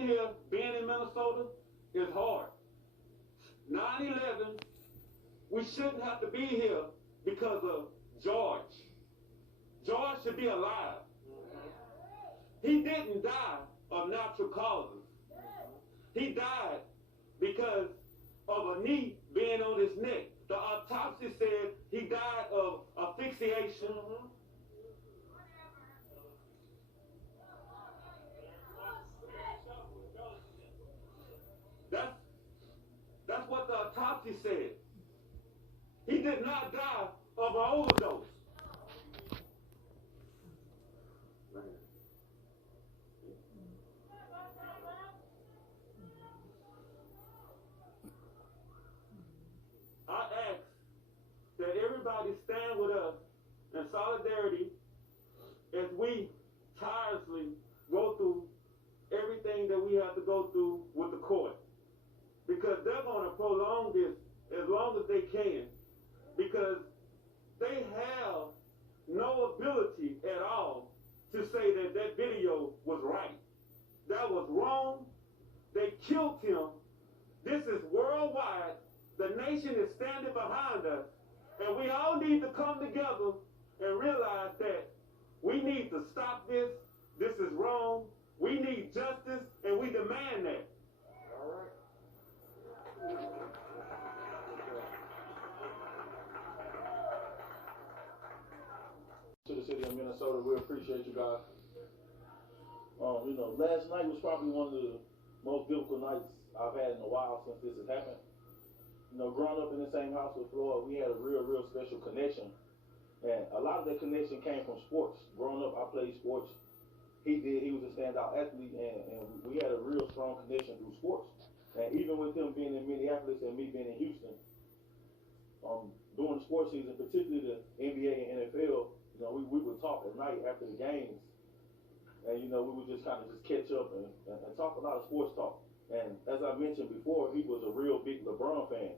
sitting here, being in Minnesota, is hard. 9/11, we shouldn't have to be here because of George. George should be alive. He didn't die of natural causes. He died because of a knee being on his neck. The autopsy said he died of asphyxiation. That's what the autopsy said. He did not die of an overdose. I ask that everybody stand with us in solidarity as we tirelessly go through everything that we have to go through with the court. Because they're going to prolong this as long as they can. Because they have no ability at all to say that that video was right. That was wrong. They killed him. This is worldwide. The nation is standing behind us. And we all need to come together and realize that we need to stop this. This is wrong. We need justice, and we demand that. All right. To the city of Minnesota, we appreciate you guys. Last night was probably one of the most difficult nights I've had in a while since this has happened. Growing up in the same house with Floyd, we had a real special connection. And a lot of that connection came from sports. Growing up, I played sports. He did. He was a standout athlete, and we had a real strong connection through sports. And even with him being in Minneapolis and me being in Houston, during the sports season, particularly the NBA and NFL, we would talk at night after the games. And, we would just kind of catch up and talk a lot of sports talk. And as I mentioned before, he was a real big LeBron fan.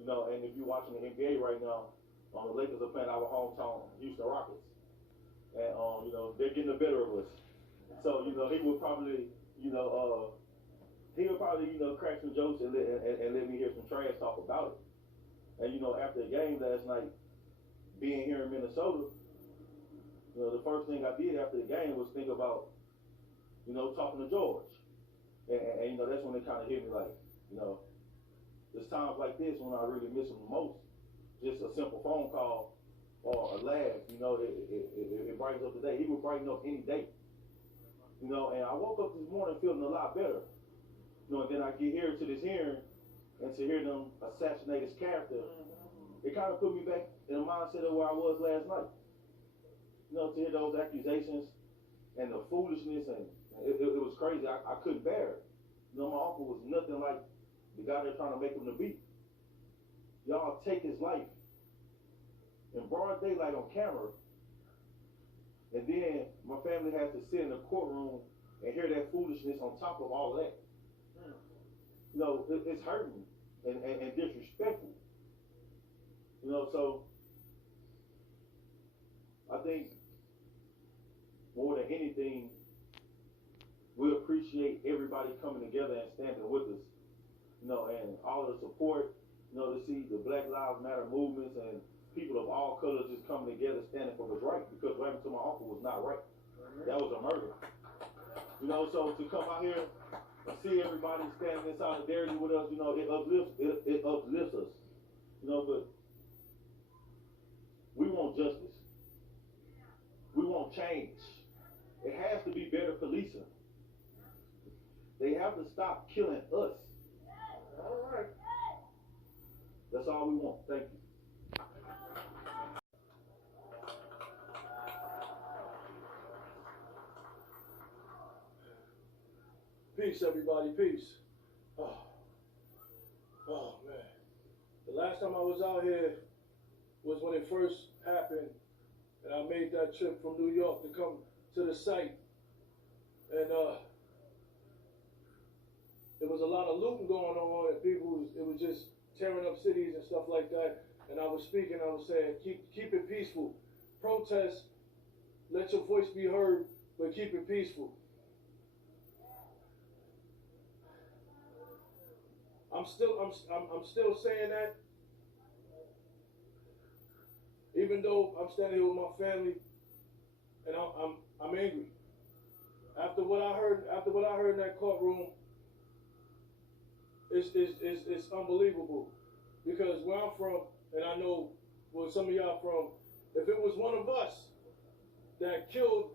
And if you're watching the NBA right now, the Lakers are playing our hometown Houston Rockets. And, they're getting the better of us. So, he would probably, crack some jokes and let me hear some trash talk about it. And, after the game last night, being here in Minnesota, the first thing I did after the game was think about, talking to George. And that's when it kind of hit me like, there's times like this when I really miss him the most. Just a simple phone call or a laugh, it brightens up the day. He would brighten up any day. And I woke up this morning feeling a lot better. And then I get here to this hearing, and to hear them assassinate his character, it kind of put me back in the mindset of where I was last night. To hear those accusations and the foolishness, and it was crazy. I couldn't bear it. My uncle was nothing like the guy they're trying to make him to be. Y'all take his life in broad daylight on camera, and then my family has to sit in the courtroom and hear that foolishness on top of all of that. It's hurting and disrespectful. So I think more than anything, we appreciate everybody coming together and standing with us, and all of the support, to see the Black Lives Matter movements and people of all colors just coming together standing for what's right, because what happened to my uncle was not right. That was a murder. So to come out here and see everybody standing in solidarity with us, it uplifts us. But we want justice. We want change. It has to be better policing. They have to stop killing us. All right. That's all we want. Thank you. Peace, everybody. Peace. Oh, man. The last time I was out here was when it first happened, and I made that trip from New York to come to the site. And there was a lot of looting going on, and it was just tearing up cities and stuff like that. And I was speaking, I was saying, keep it peaceful. Protest, let your voice be heard, but keep it peaceful. I'm still saying that, even though I'm standing here with my family, and I'm angry. After what I heard in that courtroom, it's unbelievable. Because where I'm from, and I know where some of y'all from, if it was one of us that killed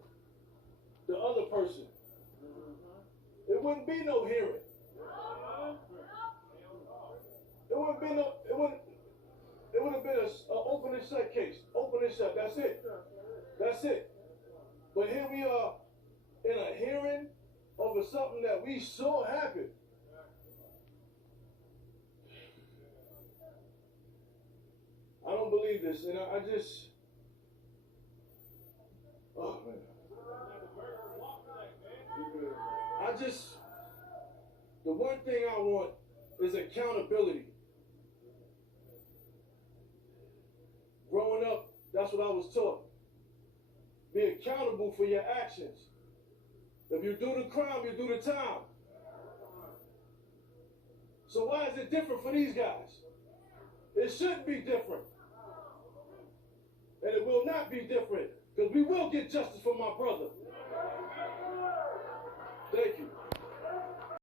the other person, it wouldn't be no hearing. It would have been an open and shut case. Open and shut. That's it. That's it. But here we are in a hearing over something that we saw happen. I don't believe this, and I just, oh man. The one thing I want is accountability. Growing up, that's what I was taught. Be accountable for your actions. If you do the crime, you do the time. So why is it different for these guys? It shouldn't be different. And it will not be different, because we will get justice for my brother. Thank you.